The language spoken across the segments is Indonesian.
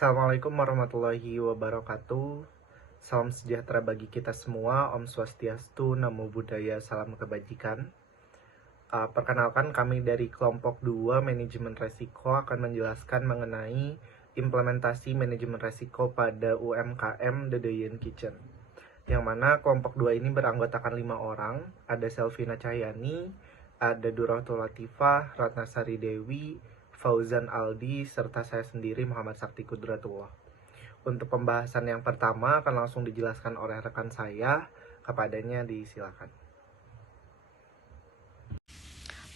Assalamualaikum warahmatullahi wabarakatuh. Salam sejahtera bagi kita semua. Om Swastiastu, Namo Buddhaya, salam kebajikan. Perkenalkan, kami dari kelompok 2 Manajemen Resiko akan menjelaskan mengenai implementasi manajemen resiko pada UMKM Dedeyen Kitchen. Yang mana kelompok 2 ini beranggotakan 5 orang. Ada Selvina Cahyani, ada Duratul Latifah, Ratnasari Dewi, Fauzan Aldi, serta saya sendiri Muhammad Sakti Kudratullah. Untuk pembahasan yang pertama akan langsung dijelaskan oleh rekan saya. Kepadanya disilakan.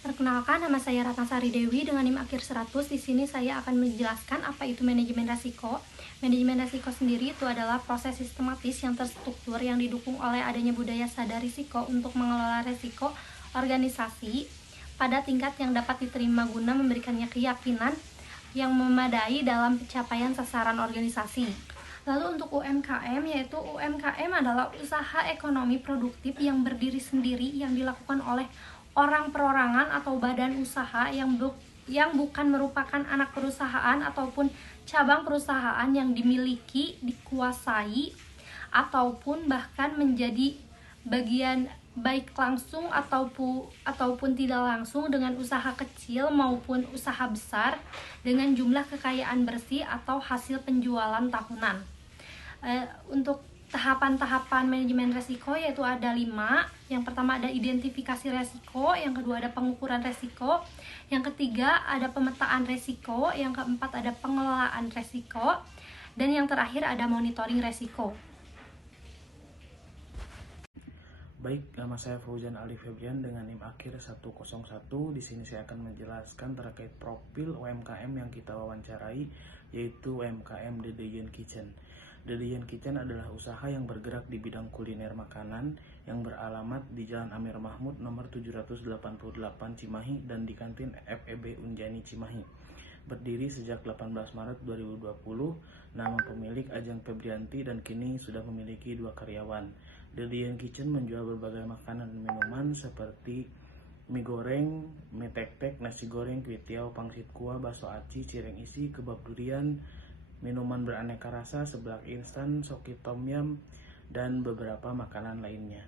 Perkenalkan, nama saya Ratnasari Dewi dengan NIM akhir 100. Di sini saya akan menjelaskan apa itu manajemen risiko. Manajemen risiko sendiri itu adalah proses sistematis yang terstruktur yang didukung oleh adanya budaya sadar risiko untuk mengelola risiko organisasi pada tingkat yang dapat diterima guna memberikannya keyakinan yang memadai dalam pencapaian sasaran organisasi. Lalu untuk UMKM, yaitu UMKM adalah usaha ekonomi produktif yang berdiri sendiri yang dilakukan oleh orang perorangan atau badan usaha yang bukan merupakan anak perusahaan ataupun cabang perusahaan yang dimiliki, dikuasai, ataupun bahkan menjadi bagian baik langsung ataupun tidak langsung dengan usaha kecil maupun usaha besar dengan jumlah kekayaan bersih atau hasil penjualan tahunan. Untuk tahapan-tahapan manajemen resiko yaitu ada 5. Yang pertama ada identifikasi resiko, yang kedua ada pengukuran resiko, yang ketiga ada pemetaan resiko, yang keempat ada pengelolaan resiko, dan yang terakhir ada monitoring resiko. Baik, nama saya Fauzan Ali Febrian dengan NIM akhir 101. Di sini saya akan menjelaskan terkait profil UMKM yang kita wawancarai, yaitu UMKM Dedeyen Kitchen. Dedeyen Kitchen adalah usaha yang bergerak di bidang kuliner makanan yang beralamat di Jalan Amir Mahmud nomor 788 Cimahi dan di kantin FEB Unjani Cimahi. Berdiri sejak 18 Maret 2020, nama pemilik Ajeng Febrianti dan kini sudah memiliki 2 karyawan. Dedeyen Kitchen menjual berbagai makanan dan minuman seperti mie goreng, mie tek-tek, nasi goreng, kuitiau, pangsit kuah, bakso aci, cireng isi, kebab durian, minuman beraneka rasa, seblak instan, soki tom yum, dan beberapa makanan lainnya.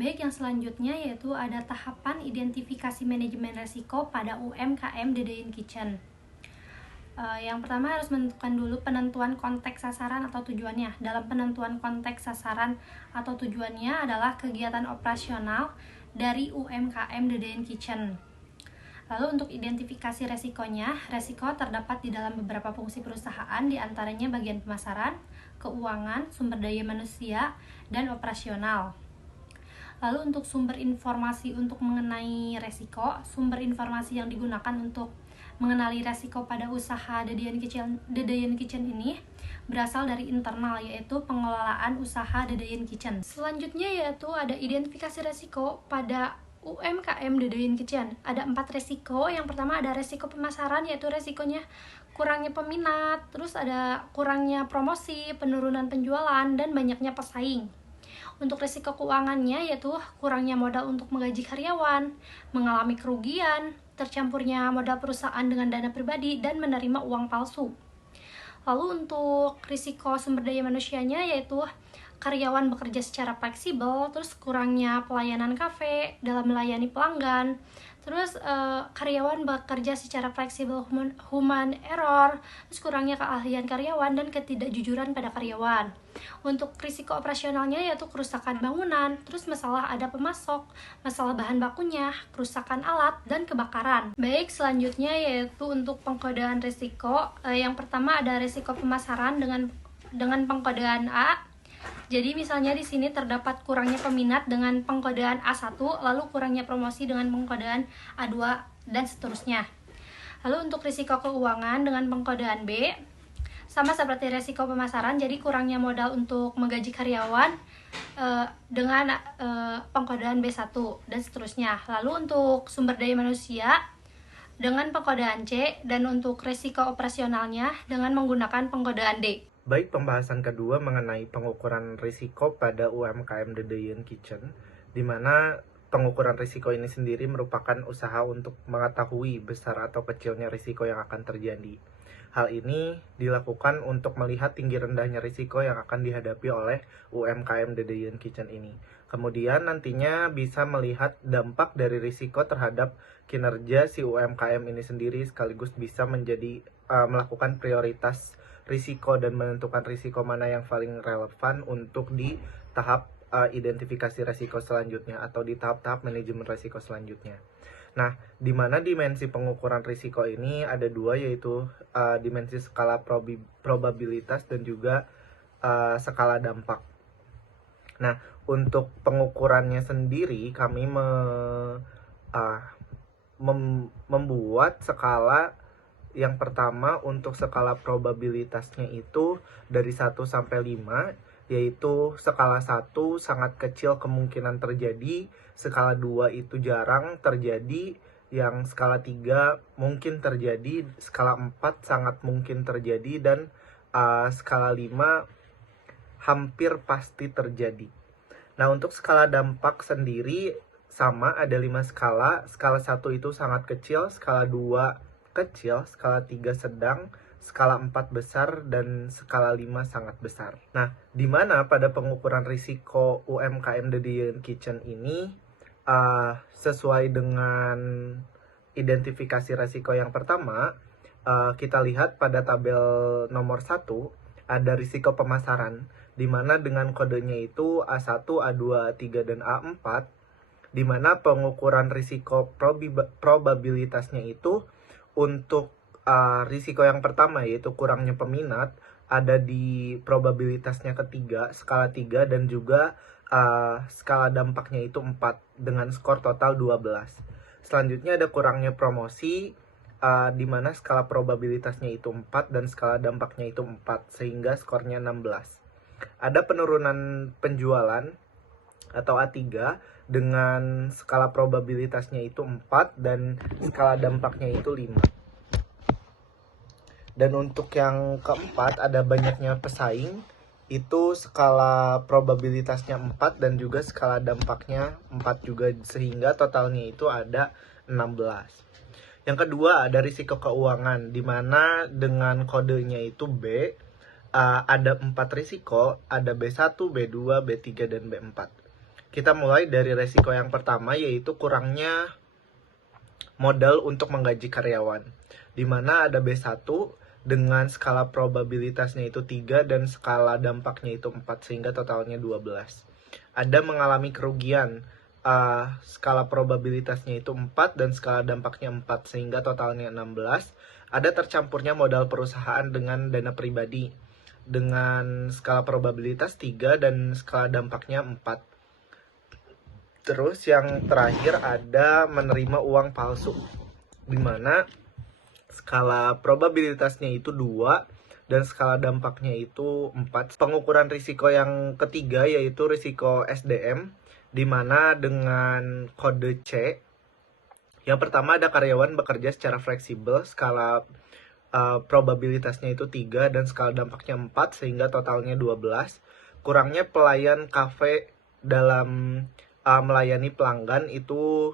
Baik, yang selanjutnya yaitu ada tahapan identifikasi manajemen risiko pada UMKM Dedeyen Kitchen. Yang pertama harus menentukan dulu penentuan konteks sasaran atau tujuannya. Dalam penentuan konteks sasaran atau tujuannya adalah kegiatan operasional dari UMKM Dedeyen Kitchen. Lalu untuk identifikasi resikonya, resiko terdapat di dalam beberapa fungsi perusahaan, diantaranya bagian pemasaran, keuangan, sumber daya manusia, dan operasional. Lalu untuk sumber informasi untuk mengenai resiko, sumber informasi yang digunakan untuk mengenali resiko pada usaha Dedeyen Kitchen ini berasal dari internal, yaitu pengelolaan usaha Dedeyen Kitchen. Selanjutnya yaitu ada identifikasi resiko pada UMKM Dedeyen Kitchen. Ada 4 resiko. Yang pertama ada resiko pemasaran, yaitu resikonya kurangnya peminat, terus ada kurangnya promosi, penurunan penjualan, dan banyaknya pesaing. Untuk resiko keuangannya yaitu kurangnya modal untuk menggaji karyawan, mengalami kerugian, tercampurnya modal perusahaan dengan dana pribadi, dan menerima uang palsu. Lalu untuk risiko sumber daya manusianya yaitu karyawan bekerja secara fleksibel, terus kurangnya pelayanan kafe dalam melayani pelanggan, terus karyawan bekerja secara fleksibel human error, terus kurangnya keahlian karyawan dan ketidakjujuran pada karyawan. Untuk risiko operasionalnya yaitu kerusakan bangunan, terus masalah ada pemasok, masalah bahan bakunya, kerusakan alat, dan kebakaran. Baik, selanjutnya yaitu untuk pengkodean risiko. Yang pertama ada risiko pemasaran dengan pengkodean A. Jadi misalnya di sini terdapat kurangnya peminat dengan pengkodean A1, lalu kurangnya promosi dengan pengkodean A2, dan seterusnya. Lalu untuk risiko keuangan dengan pengkodean B, sama seperti risiko pemasaran, jadi kurangnya modal untuk menggaji karyawan dengan pengkodean B1, dan seterusnya. Lalu untuk sumber daya manusia dengan pengkodean C, dan untuk risiko operasionalnya dengan menggunakan pengkodean D. Baik, pembahasan kedua mengenai pengukuran risiko pada UMKM Dedeyen Kitchen, di mana pengukuran risiko ini sendiri merupakan usaha untuk mengetahui besar atau kecilnya risiko yang akan terjadi. Hal ini dilakukan untuk melihat tinggi rendahnya risiko yang akan dihadapi oleh UMKM Dedeyan Kitchen ini. Kemudian nantinya bisa melihat dampak dari risiko terhadap kinerja si UMKM ini sendiri, sekaligus bisa menjadi melakukan prioritas risiko dan menentukan risiko mana yang paling relevan untuk di tahap identifikasi risiko selanjutnya atau di tahap-tahap manajemen risiko selanjutnya. Nah, di mana dimensi pengukuran risiko ini ada dua, yaitu dimensi skala probabilitas dan juga skala dampak. Nah, untuk pengukurannya sendiri kami membuat skala. Yang pertama, untuk skala probabilitasnya itu dari 1 sampai 5, yaitu skala 1 sangat kecil kemungkinan terjadi, skala 2 itu jarang terjadi, yang skala 3 mungkin terjadi, skala 4 sangat mungkin terjadi, dan skala 5 hampir pasti terjadi. Nah, untuk skala dampak sendiri sama, ada 5 skala. Skala 1 itu sangat kecil, skala 2 kecil, skala 3 sedang, skala 4 besar, dan skala 5 sangat besar. Nah, di mana pada pengukuran risiko UMKM Dedeyan Kitchen ini sesuai dengan identifikasi risiko yang pertama, kita lihat pada tabel nomor 1 ada risiko pemasaran, di mana dengan kodenya itu A1, A2, A3, dan A4, di mana pengukuran risiko probabilitasnya itu untuk risiko yang pertama, yaitu kurangnya peminat, ada di probabilitasnya ketiga, skala 3, dan juga skala dampaknya itu 4 dengan skor total 12. Selanjutnya ada kurangnya promosi, di mana skala probabilitasnya itu 4 dan skala dampaknya itu 4 sehingga skornya 16. Ada penurunan penjualan atau A3 dengan skala probabilitasnya itu 4 dan skala dampaknya itu 5. Dan untuk yang keempat, ada banyaknya pesaing, itu skala probabilitasnya 4 dan juga skala dampaknya 4 juga, sehingga totalnya itu ada 16. Yang kedua ada risiko keuangan, di mana dengan kodenya itu B, ada 4 risiko, ada B1, B2, B3, dan B4. Kita mulai dari risiko yang pertama, yaitu kurangnya modal untuk menggaji karyawan, di mana ada B1 dengan skala probabilitasnya itu 3 dan skala dampaknya itu 4 sehingga totalnya 12. Ada mengalami kerugian, skala probabilitasnya itu 4 dan skala dampaknya 4 sehingga totalnya 16. Ada tercampurnya modal perusahaan dengan dana pribadi dengan skala probabilitas 3 dan skala dampaknya 4. Terus yang terakhir ada menerima uang palsu, di mana skala probabilitasnya itu 2 dan skala dampaknya itu 4. Pengukuran risiko yang ketiga yaitu risiko SDM, di mana dengan kode C, yang pertama ada karyawan bekerja secara fleksibel, skala probabilitasnya itu 3 dan skala dampaknya 4 sehingga totalnya 12. Kurangnya pelayan kafe dalam melayani pelanggan itu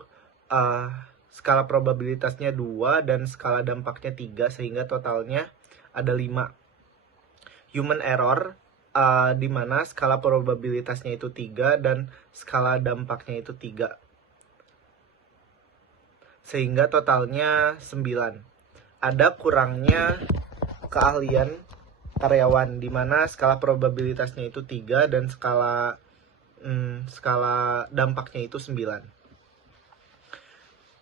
skala probabilitasnya 2 dan skala dampaknya 3 sehingga totalnya ada 5. Human error, di mana skala probabilitasnya itu 3 dan skala dampaknya itu 3 sehingga totalnya 9. Ada kurangnya keahlian karyawan, di mana skala probabilitasnya itu 3 dan skala dampaknya itu 9.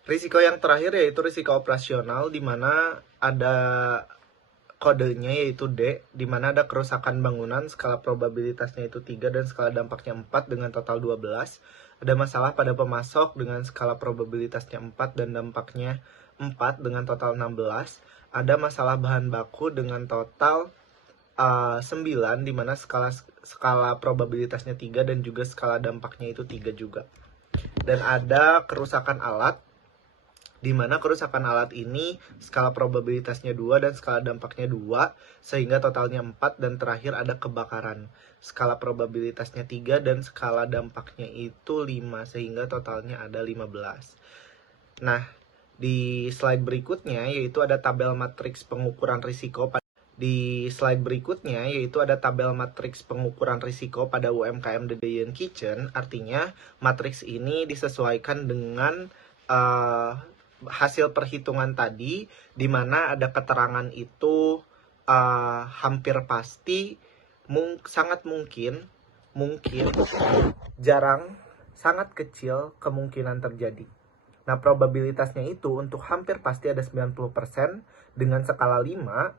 Risiko yang terakhir yaitu risiko operasional, di mana ada kodenya yaitu D, di mana ada kerusakan bangunan, skala probabilitasnya itu 3 dan skala dampaknya 4 dengan total 12. Ada masalah pada pemasok dengan skala probabilitasnya 4 dan dampaknya 4 dengan total 16. Ada masalah bahan baku dengan total 9, di mana skala probabilitasnya 3 dan juga skala dampaknya itu 3 juga. Dan ada kerusakan alat, di mana kerusakan alat ini skala probabilitasnya 2 dan skala dampaknya 2 sehingga totalnya 4. Dan terakhir ada kebakaran, skala probabilitasnya 3 dan skala dampaknya itu 5 sehingga totalnya ada 15. Nah, Di slide berikutnya yaitu ada tabel matriks pengukuran risiko pada UMKM Dedeyen Kitchen. Artinya matriks ini disesuaikan dengan hasil perhitungan tadi, di mana ada keterangan itu hampir pasti, sangat mungkin, jarang, sangat kecil kemungkinan terjadi. Nah, probabilitasnya itu untuk hampir pasti ada 90% dengan skala 5,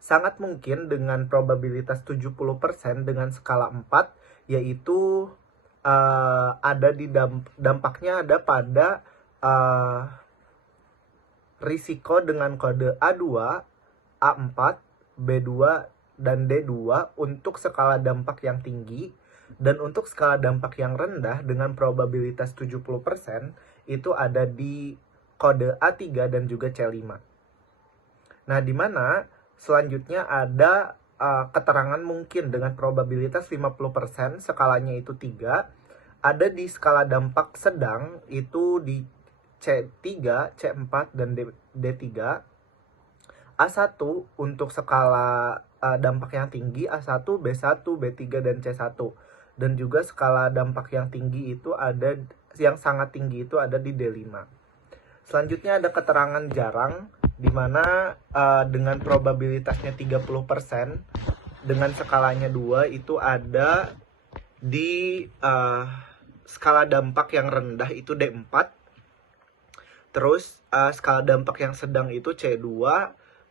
sangat mungkin dengan probabilitas 70% dengan skala 4, yaitu ada di dampaknya ada pada risiko dengan kode A2, A4, B2, dan D2 untuk skala dampak yang tinggi, dan untuk skala dampak yang rendah dengan probabilitas 70% itu ada di kode A3 dan juga C5. Nah, di mana selanjutnya ada keterangan mungkin dengan probabilitas 50%, skalanya itu 3, ada di skala dampak sedang itu di C3, C4, dan D3. A1 untuk skala dampak yang tinggi A1, B1, B3, dan C1. Dan juga skala dampak yang tinggi itu ada, yang sangat tinggi itu ada di D5. Selanjutnya ada keterangan jarang, di mana dengan probabilitasnya 30%, dengan skalanya 2 itu ada di skala dampak yang rendah itu D4. Terus skala dampak yang sedang itu C2,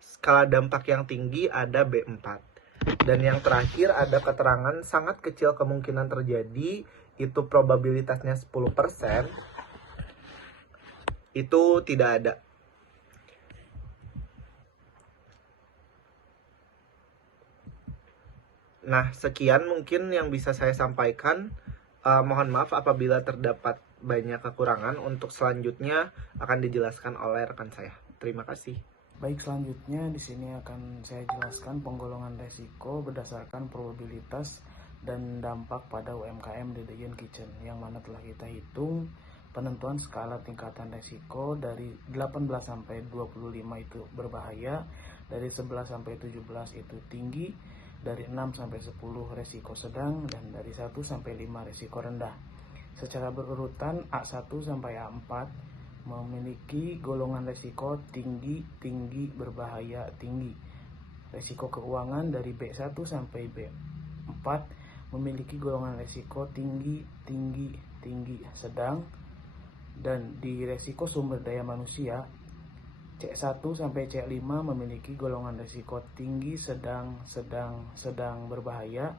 skala dampak yang tinggi ada B4. Dan yang terakhir ada keterangan sangat kecil kemungkinan terjadi, itu probabilitasnya 10%, itu tidak ada. Nah, sekian mungkin yang bisa saya sampaikan. Mohon maaf apabila terdapat banyak kekurangan. Untuk selanjutnya akan dijelaskan oleh rekan saya. Terima kasih. Baik, selanjutnya di sini akan saya jelaskan penggolongan resiko berdasarkan probabilitas dan dampak pada UMKM Dedeyen Kitchen, yang mana telah kita hitung penentuan skala tingkatan resiko dari 18 sampai 25 itu berbahaya, dari 11 sampai 17 itu tinggi, dari 6 sampai 10 resiko sedang, dan dari 1 sampai 5 resiko rendah. Secara berurutan A1 sampai A4 memiliki golongan resiko tinggi, tinggi, berbahaya, tinggi. Resiko keuangan dari B1 sampai B4 memiliki golongan resiko tinggi, tinggi, tinggi, sedang. Dan di resiko sumber daya manusia, C1 sampai C5 memiliki golongan resiko tinggi, sedang, sedang, sedang, berbahaya.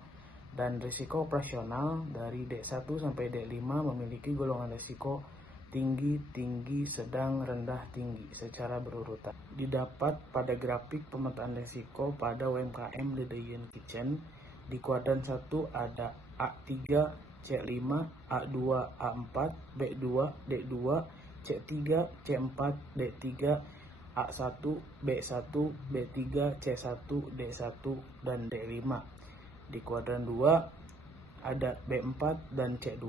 Dan risiko operasional dari D1 sampai D5 memiliki golongan risiko tinggi, tinggi, sedang, rendah, tinggi secara berurutan. Didapat pada grafik pemetaan risiko pada UMKM Dedeyen Kitchen. Di kuadran 1 ada A3, C5, A2, A4, B2, D2, C3, C4, D3, A1, B1, B3, C1, D1, dan D5. Di kuadran 2 ada B4 dan C2.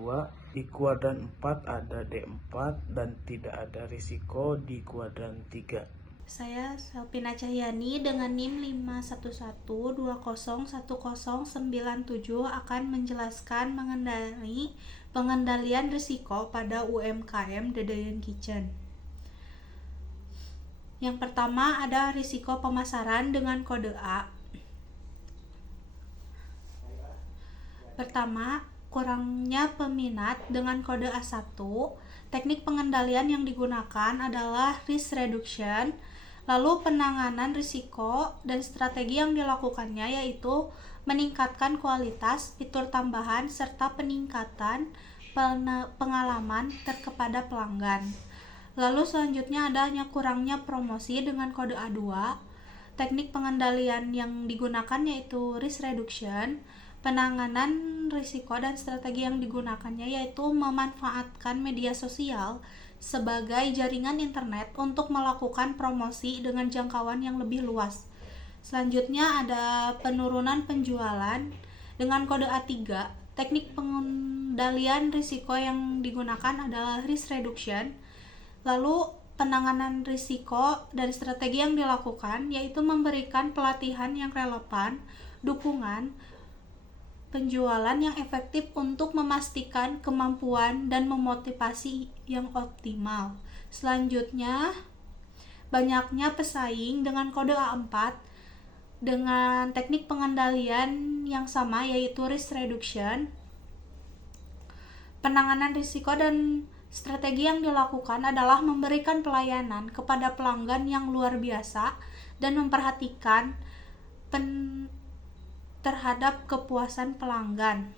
Di kuadran 4 ada D4 dan tidak ada risiko di kuadran 3. Saya Selvina Cahyani dengan NIM 511201097 akan menjelaskan mengenai pengendalian risiko pada UMKM Dedeyen Kitchen. Yang pertama ada risiko pemasaran dengan kode A. Pertama, kurangnya peminat dengan kode A1. Teknik pengendalian yang digunakan adalah risk reduction. Lalu penanganan risiko dan strategi yang dilakukannya yaitu meningkatkan kualitas, fitur tambahan, serta peningkatan pengalaman kepada pelanggan. Lalu selanjutnya adanya kurangnya promosi dengan kode A2. Teknik pengendalian yang digunakan yaitu risk reduction. Penanganan risiko dan strategi yang digunakannya yaitu memanfaatkan media sosial sebagai jaringan internet untuk melakukan promosi dengan jangkauan yang lebih luas. Selanjutnya ada penurunan penjualan dengan kode A3. Teknik pengendalian risiko yang digunakan adalah risk reduction. Lalu penanganan risiko dan strategi yang dilakukan yaitu memberikan pelatihan yang relevan, dukungan, penjualan yang efektif untuk memastikan kemampuan dan memotivasi yang optimal. Selanjutnya, banyaknya pesaing dengan kode A4 dengan teknik pengendalian yang sama yaitu risk reduction. Penanganan risiko dan strategi yang dilakukan adalah memberikan pelayanan kepada pelanggan yang luar biasa dan memperhatikan terhadap kepuasan pelanggan.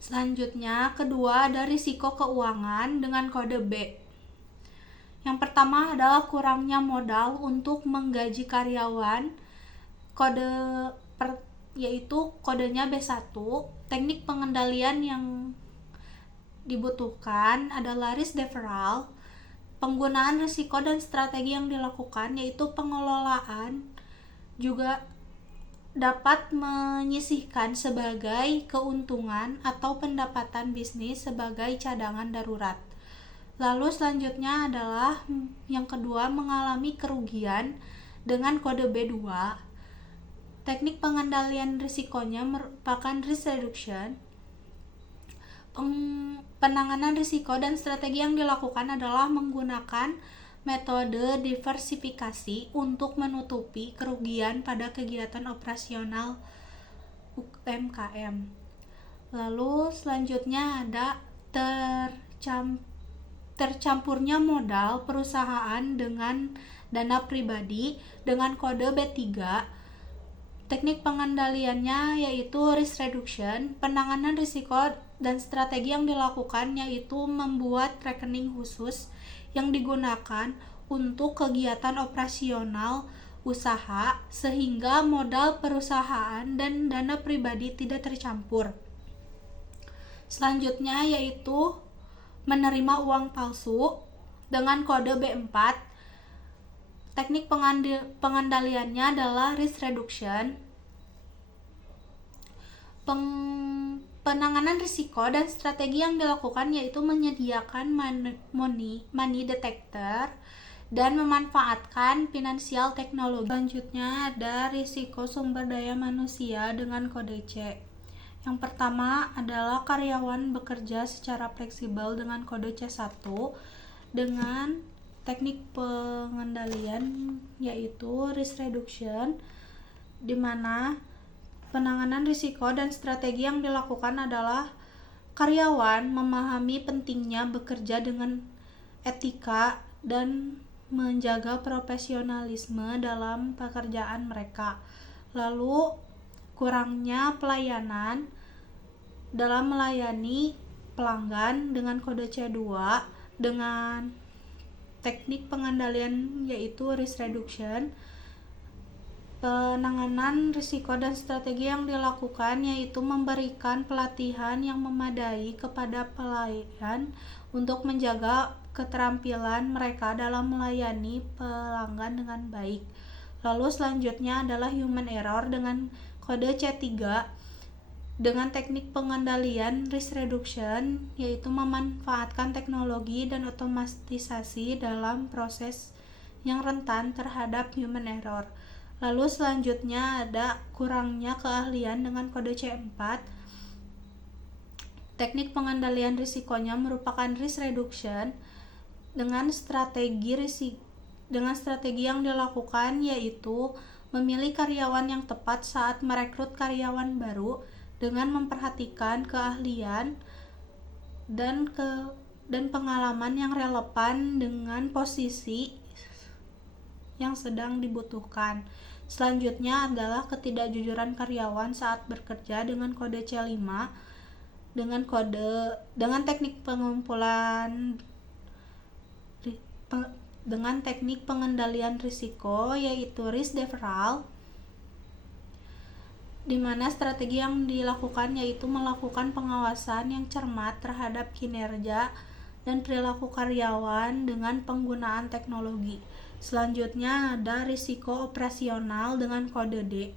Selanjutnya, kedua ada risiko keuangan dengan kode B. Yang pertama adalah kurangnya modal untuk menggaji karyawan, yaitu kodenya B1. Teknik pengendalian yang dibutuhkan adalah risk deferral. Penggunaan risiko dan strategi yang dilakukan yaitu pengelolaan juga dapat menyisihkan sebagai keuntungan atau pendapatan bisnis sebagai cadangan darurat. Lalu selanjutnya adalah yang kedua, mengalami kerugian dengan kode B2. Teknik pengendalian risikonya merupakan risk reduction. Penanganan risiko dan strategi yang dilakukan adalah menggunakan metode diversifikasi untuk menutupi kerugian pada kegiatan operasional UMKM. Lalu selanjutnya ada tercampurnya modal perusahaan dengan dana pribadi dengan kode B3. Teknik pengendaliannya yaitu risk reduction. Penanganan risiko dan strategi yang dilakukan yaitu membuat rekening khusus yang digunakan untuk kegiatan operasional usaha sehingga modal perusahaan dan dana pribadi tidak tercampur. Selanjutnya yaitu menerima uang palsu dengan kode B4. Teknik pengendaliannya adalah risk reduction. Penanganan risiko dan strategi yang dilakukan yaitu menyediakan money detector dan memanfaatkan financial technology. Selanjutnya ada risiko sumber daya manusia dengan kode C. Yang pertama adalah karyawan bekerja secara fleksibel dengan kode C1 dengan teknik pengendalian yaitu risk reduction, di mana penanganan risiko dan strategi yang dilakukan adalah karyawan memahami pentingnya bekerja dengan etika dan menjaga profesionalisme dalam pekerjaan mereka. Lalu, kurangnya pelayanan dalam melayani pelanggan dengan kode C2 dengan teknik pengendalian yaitu risk reduction. Penanganan risiko dan strategi yang dilakukan yaitu memberikan pelatihan yang memadai kepada pelayan untuk menjaga keterampilan mereka dalam melayani pelanggan dengan baik. Lalu selanjutnya adalah human error dengan kode C3 dengan teknik pengendalian risk reduction yaitu memanfaatkan teknologi dan otomatisasi dalam proses yang rentan terhadap human error. Lalu selanjutnya ada kurangnya keahlian dengan kode C4. Teknik pengendalian risikonya merupakan risk reduction dengan strategi yang dilakukan yaitu memilih karyawan yang tepat saat merekrut karyawan baru dengan memperhatikan keahlian dan pengalaman yang relevan dengan posisi yang sedang dibutuhkan. Selanjutnya adalah ketidakjujuran karyawan saat bekerja dengan kode C5 dengan teknik pengendalian risiko yaitu risk deferral, di mana strategi yang dilakukan yaitu melakukan pengawasan yang cermat terhadap kinerja dan perilaku karyawan dengan penggunaan teknologi. Selanjutnya ada risiko operasional dengan kode D.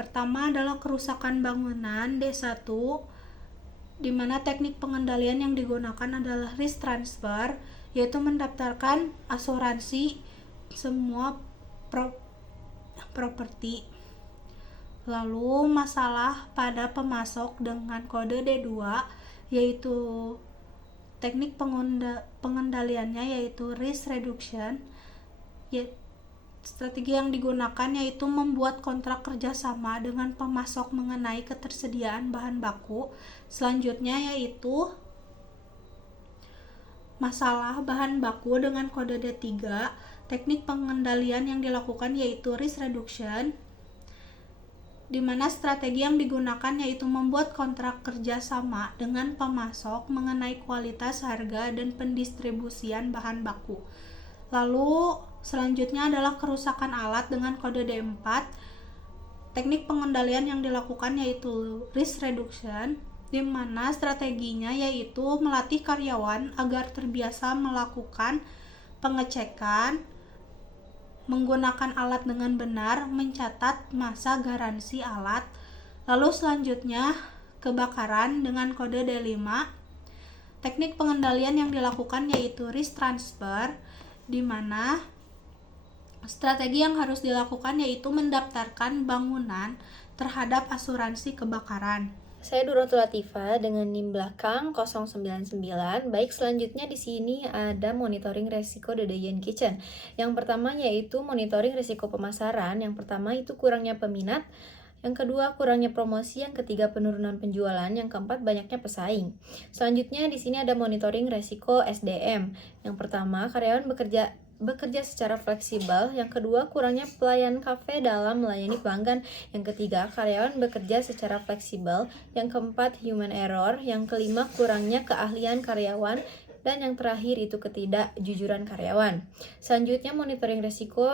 Pertama adalah kerusakan bangunan D1 di mana teknik pengendalian yang digunakan adalah risk transfer, yaitu mendaftarkan asuransi semua properti. Lalu masalah pada pemasok dengan kode D2, yaitu teknik pengendaliannya yaitu risk reduction. Strategi yang digunakan yaitu membuat kontrak kerjasama dengan pemasok mengenai ketersediaan bahan baku. Selanjutnya yaitu masalah bahan baku dengan kode D3. Teknik pengendalian yang dilakukan yaitu risk reduction, di mana strategi yang digunakan yaitu membuat kontrak kerjasama dengan pemasok mengenai kualitas, harga, dan pendistribusian bahan baku. Lalu selanjutnya adalah kerusakan alat dengan kode D4. Teknik pengendalian yang dilakukan yaitu risk reduction, di mana strateginya yaitu melatih karyawan agar terbiasa melakukan pengecekan, menggunakan alat dengan benar, mencatat masa garansi alat. Lalu selanjutnya kebakaran dengan kode D5. Teknik pengendalian yang dilakukan yaitu risk transfer, di mana strategi yang harus dilakukan yaitu mendaftarkan bangunan terhadap asuransi kebakaran. Saya Duratul Latifah dengan NIM belakang 099. Baik, selanjutnya di sini ada monitoring resiko Dedeyan Kitchen. Yang pertama yaitu monitoring resiko pemasaran. Yang pertama itu kurangnya peminat. Yang kedua, kurangnya promosi. Yang ketiga, penurunan penjualan. Yang keempat, banyaknya pesaing. Selanjutnya di sini ada monitoring resiko SDM. Yang pertama, karyawan bekerja secara fleksibel. Yang kedua, kurangnya pelayan kafe dalam melayani pelanggan. Yang ketiga, karyawan bekerja secara fleksibel. Yang keempat, human error. Yang kelima, kurangnya keahlian karyawan. Dan yang terakhir itu ketidakjujuran karyawan. Selanjutnya monitoring resiko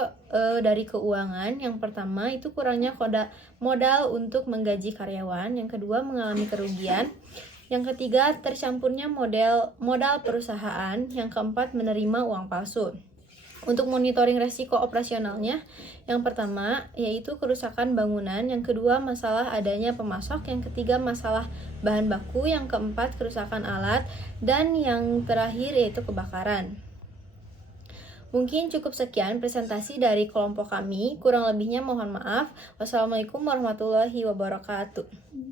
dari keuangan. Yang pertama itu kurangnya modal untuk menggaji karyawan. Yang kedua, mengalami kerugian. Yang ketiga, tercampurnya modal perusahaan. Yang keempat, menerima uang palsu. Untuk monitoring resiko operasionalnya, yang pertama yaitu kerusakan bangunan, yang kedua masalah adanya pemasok, yang ketiga masalah bahan baku, yang keempat kerusakan alat, dan yang terakhir yaitu kebakaran. Mungkin cukup sekian presentasi dari kelompok kami, kurang lebihnya mohon maaf. Wassalamualaikum warahmatullahi wabarakatuh.